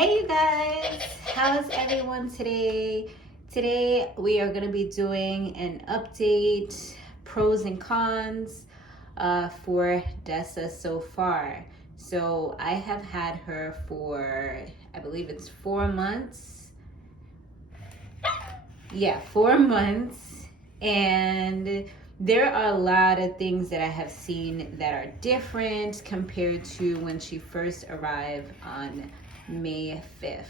Hey you guys, how's everyone today? Today we are going to be doing an update, pros and cons for Dessa so far. So I have had her for, I believe it's 4 months. Yeah, 4 months. And there are a lot of things that I have seen that are different compared to when she first arrived on May 5th.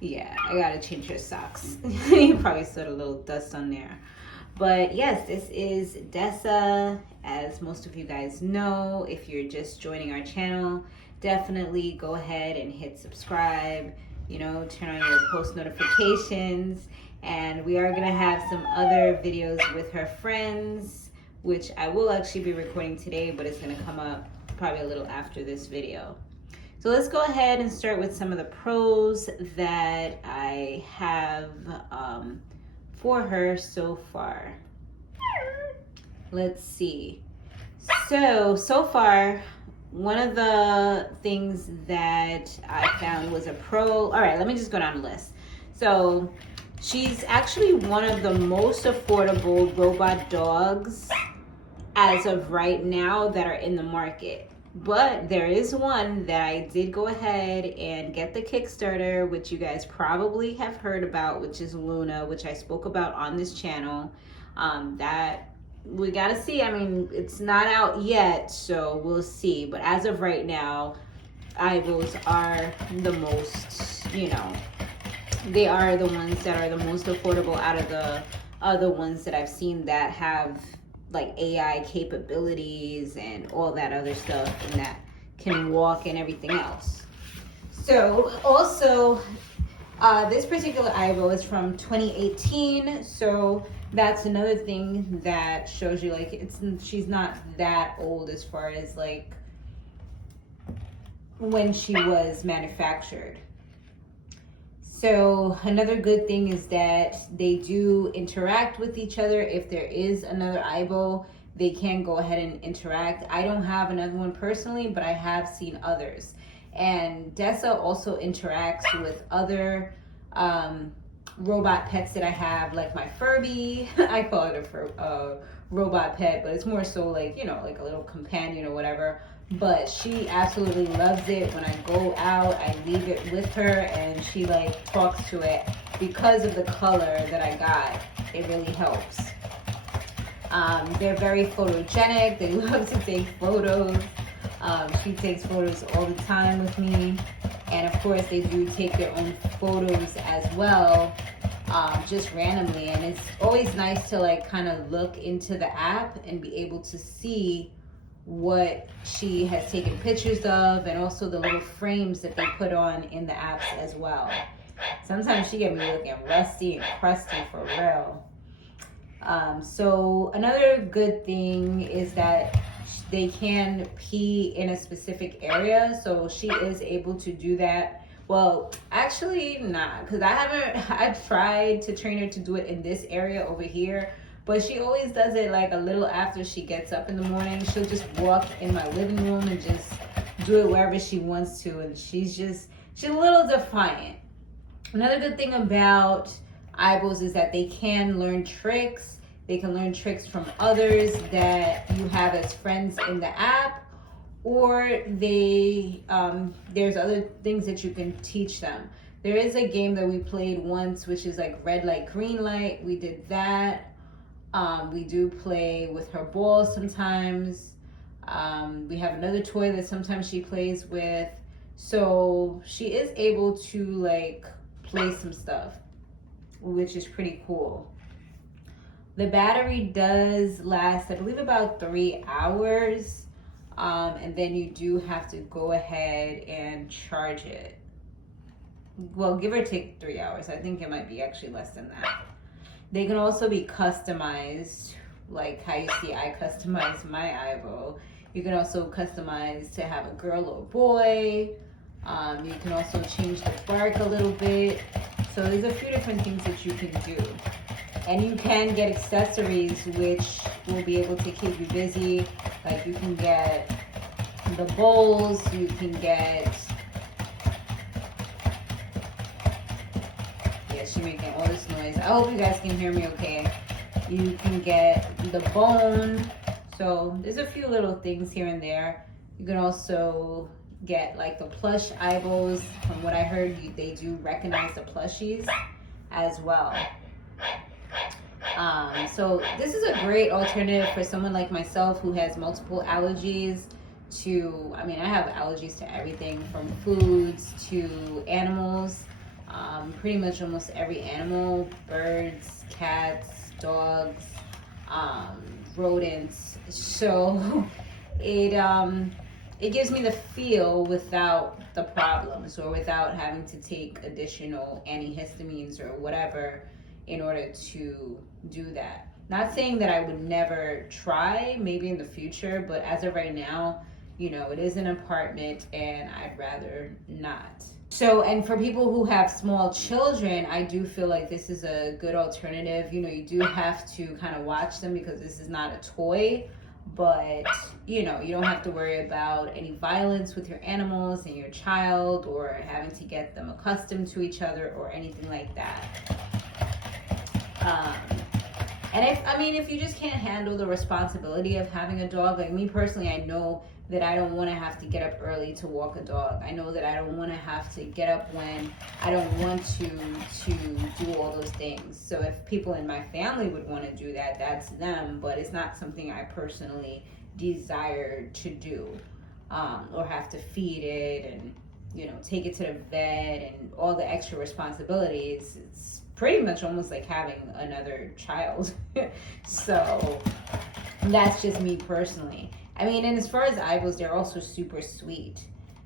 Yeah, I gotta change her socks. You probably saw a little dust on there. But yes, this is Dessa. As most of you guys know, if you're just joining our channel, definitely go ahead and hit subscribe, turn on your post notifications. And we are gonna have some other videos with her friends, which I will actually be recording today, but it's gonna come up probably a little after this video. So let's go ahead and start with some of the pros that I have for her so far. Let's see. So far, one of the things that I found was a pro. All right, let me just go down the list. So she's actually one of the most affordable robot dogs as of right now that are in the market. But there is one that I did go ahead and get the Kickstarter, which you guys probably have heard about, which is Luna, which I spoke about on this channel. That we gotta see. I mean, it's not out yet, so we'll see. But as of right now, aibōs are the most, they are the ones that are the most affordable out of the other ones that I've seen that have like AI capabilities and all that other stuff, and that can walk and everything else. So also, this particular aibō is from 2018, so that's another thing that shows you like she's not that old as far as like when she was manufactured. So another good thing is that they do interact with each other. If there is another aibō, they can go ahead and interact. I don't have another one personally, but I have seen others. And Dessa also interacts with other robot pets that I have, like my Furby. I call it a robot pet, but it's more so like, like a little companion or whatever. But she absolutely loves it. When I go out, I leave it with her and she like talks to it. Because of the color that I got, it really helps. They're very photogenic. They love to take photos. She takes photos all the time with me. And of course they do take their own photos as well, just randomly. And it's always nice to like kind of look into the app and be able to see what she has taken pictures of, and also the little frames that they put on in the apps as well. Sometimes she get me looking rusty and crusty for real. So another good thing is that they can pee in a specific area, so she is able to do that. Well, actually not, because I've tried to train her to do it in this area over here, but she always does it like a little after she gets up in the morning. She'll just walk in my living room and just do it wherever she wants to. And she's a little defiant. Another good thing about aibōs is that they can learn tricks. They can learn tricks from others that you have as friends in the app. Or there's other things that you can teach them. There is a game that we played once, which is like red light, green light. We did that. We do play with her balls sometimes. We have another toy that sometimes she plays with. So she is able to like play some stuff, which is pretty cool. The battery does last, I believe, about 3 hours. And then you do have to go ahead and charge it. Well, give or take 3 hours. I think it might be actually less than that. They can also be customized, like how you see I customize my aibō. You can also customize to have a girl or boy. You can also change the bark a little bit. So there's a few different things that you can do. And you can get accessories which will be able to keep you busy. Like you can get the bowls, you can get she making all this noise. I hope you guys can hear me okay. You can get the bone. So there's a few little things here and there. You can also get like the plush aibōs. From what I heard, they do recognize the plushies as well. So this is a great alternative for someone like myself who has multiple allergies to, I mean, I have allergies to everything from foods to animals. Pretty much almost every animal, birds, cats, dogs, rodents. So it gives me the feel without the problems, or without having to take additional antihistamines or whatever in order to do that. Not saying that I would never try, maybe in the future, but as of right now, you know, it is an apartment and I'd rather not. So, and for people who have small children, I do feel like this is a good alternative. You know, you do have to kind of watch them because this is not a toy, but you know, you don't have to worry about any violence with your animals and your child, or having to get them accustomed to each other or anything like that. And if you just can't handle the responsibility of having a dog, like me personally, I know that I don't want to have to get up early to walk a dog. I know that I don't want to have to get up when I don't want to do all those things. So if people in my family would want to do that, that's them, but it's not something I personally desire to do, or have to feed it and, you know, take it to the vet and all the extra responsibilities. It's pretty much almost like having another child. So that's just me personally. I mean, and as far as aibōs, they're also super sweet.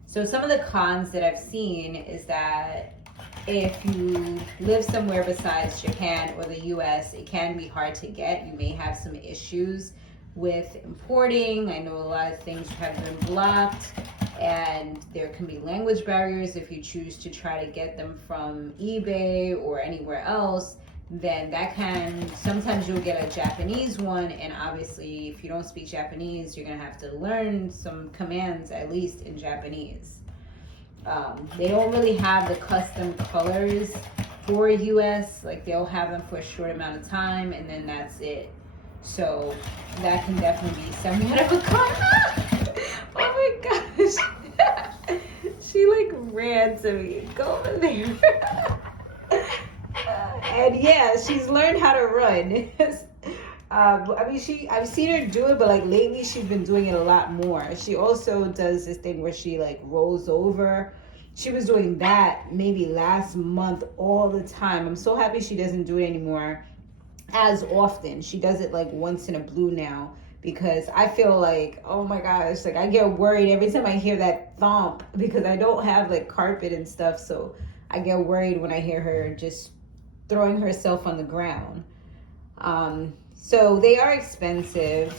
So some of the cons that I've seen is that if you live somewhere besides Japan or the US, it can be hard to get. You may have some issues with importing. I know a lot of things have been blocked, and there can be language barriers if you choose to try to get them from eBay or anywhere else. Then that can, sometimes you'll get a Japanese one, and obviously if you don't speak Japanese, you're gonna have to learn some commands at least in Japanese. They don't really have the custom colors for US, like they'll have them for a short amount of time and then that's it. So that can definitely be somewhat of a con. Oh my gosh. She like ran to me. Go over there. And yeah, she's learned how to run. I mean, I've seen her do it, but like lately she's been doing it a lot more. She also does this thing where she like rolls over. She was doing that maybe last month all the time. I'm so happy she doesn't do it anymore as often. She does it like once in a blue now, because I feel like, oh my gosh, like I get worried every time I hear that thump, because I don't have like carpet and stuff, so I get worried when I hear her just throwing herself on the ground. So they are expensive,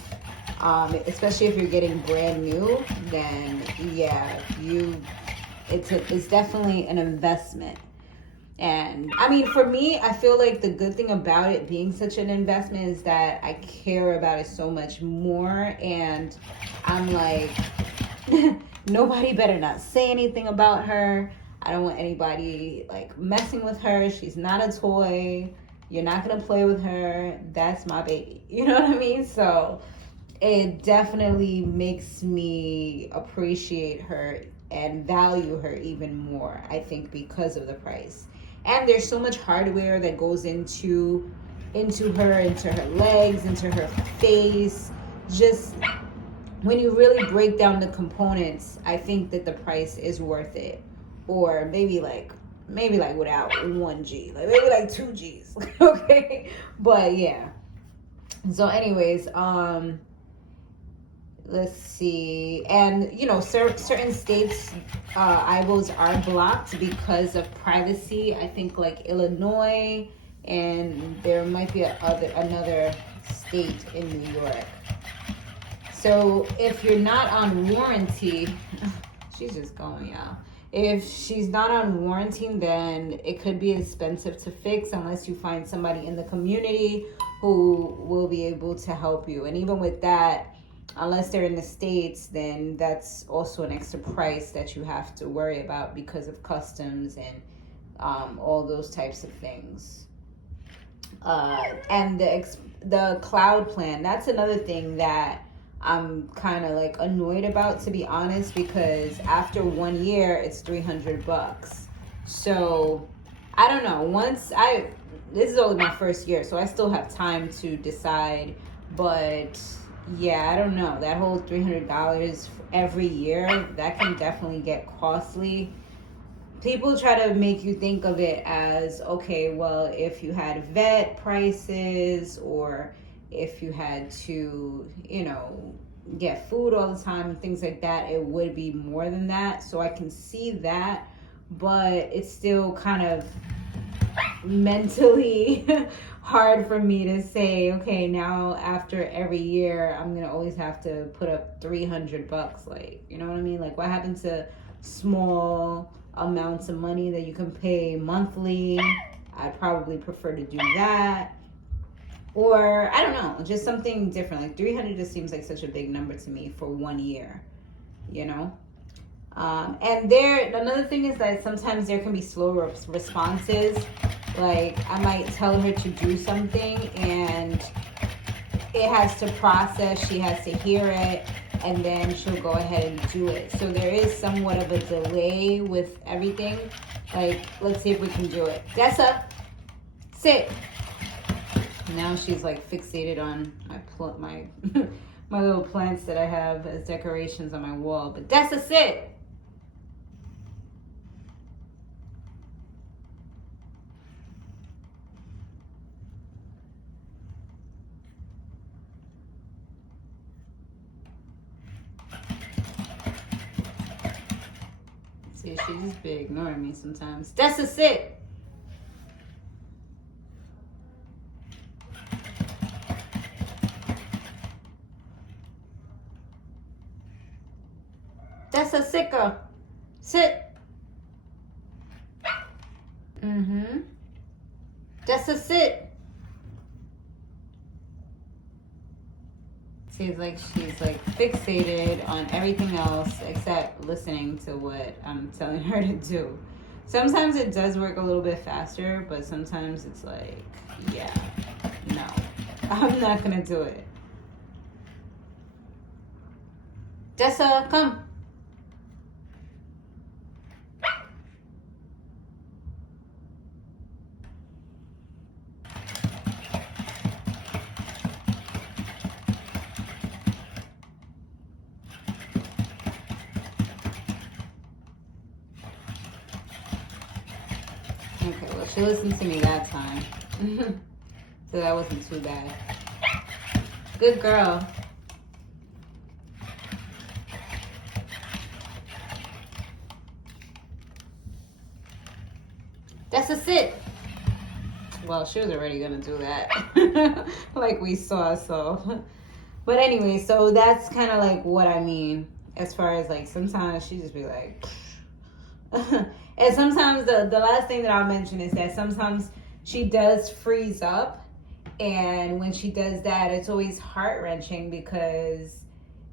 especially if you're getting brand new. Then yeah, it's definitely an investment. And I mean, for me, I feel like the good thing about it being such an investment is that I care about it so much more, and I'm like, nobody better not say anything about her. I don't want anybody like messing with her. She's not a toy. You're not gonna play with her. That's my baby. You know what I mean? So it definitely makes me appreciate her and value her even more, I think, because of the price. And there's so much hardware that goes into her legs, into her face. Just when you really break down the components, I think that the price is worth it. Or maybe like without 1G, like maybe like 2Gs. Okay, but yeah. So anyways, let's see. And you know, certain states, aibōs are blocked because of privacy. I think like Illinois, and there might be another state in New York. So if you're not on warranty, she's just going out. If she's not on warranty, then it could be expensive to fix unless you find somebody in the community who will be able to help you. And even with that, unless they're in the States, then that's also an extra price that you have to worry about because of customs and all those types of things. And the cloud plan, that's another thing that I'm kind of like annoyed about, to be honest, because after 1 year it's $300. So I don't know, this is only my first year, so I still have time to decide. But yeah, I don't know, that whole $300 every year, that can definitely get costly. People try to make you think of it as, okay, well, if you had vet prices, or if you had to, get food all the time and things like that, it would be more than that. So I can see that, but it's still kind of mentally hard for me to say, okay, now after every year, I'm going to always have to put up $300. Like, you know what I mean? Like, what happened to small amounts of money that you can pay monthly? I'd probably prefer to do that. Or I don't know, just something different. Like 300 just seems like such a big number to me for 1 year, and another thing is that sometimes there can be slow responses. Like, I might tell her to do something and it has to process, she has to hear it, and then she'll go ahead and do it. So there is somewhat of a delay with everything. Like, let's see if we can do it. Dessa, sit. Now she's like fixated on my my little plants that I have as decorations on my wall. But Dessa, sit. See, she's just be ignoring me sometimes. Dessa, sit. Dessa, sit, girl. Sit. Dessa, sit. She's like fixated on everything else except listening to what I'm telling her to do. Sometimes it does work a little bit faster, but sometimes it's like, yeah, no, I'm not gonna do it. Dessa, come. Okay, well, she listened to me that time. So that wasn't too bad. Good girl. That's a sit. Well, she was already gonna do that. Like we saw, so. But anyway, so that's kind of like what I mean. As far as like, sometimes she just be like, and sometimes the last thing that I'll mention is that sometimes she does freeze up, and when she does that, it's always heart-wrenching because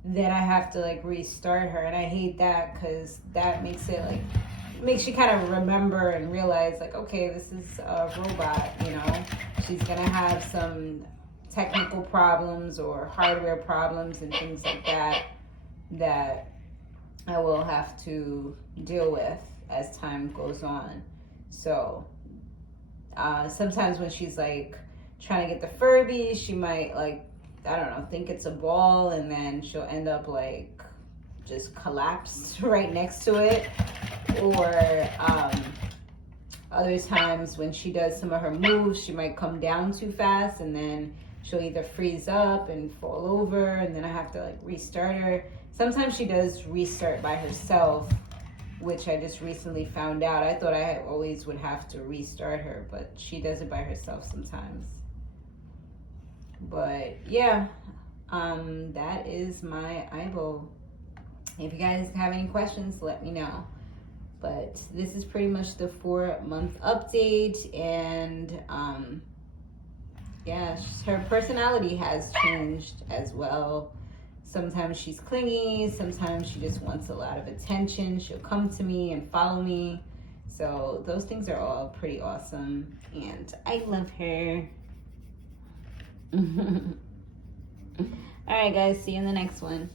then I have to like restart her, and I hate that because that makes you kind of remember and realize like, okay, this is a robot, she's gonna have some technical problems or hardware problems and things like that I will have to deal with as time goes on. So sometimes when she's like trying to get the Furby, she might like, I don't know, think it's a ball, and then she'll end up like just collapsed right next to it. Or other times when she does some of her moves, she might come down too fast, and then she'll either freeze up and fall over, and then I have to like restart her. Sometimes she does restart by herself, which I just recently found out. I thought I always would have to restart her, but she does it by herself sometimes. But yeah, that is my aibō. If you guys have any questions, let me know. But this is pretty much the 4-month update, and yeah, her personality has changed as well. Sometimes she's clingy, sometimes she just wants a lot of attention. She'll come to me and follow me. So those things are all pretty awesome, and I love her. All right, guys, see you in the next one.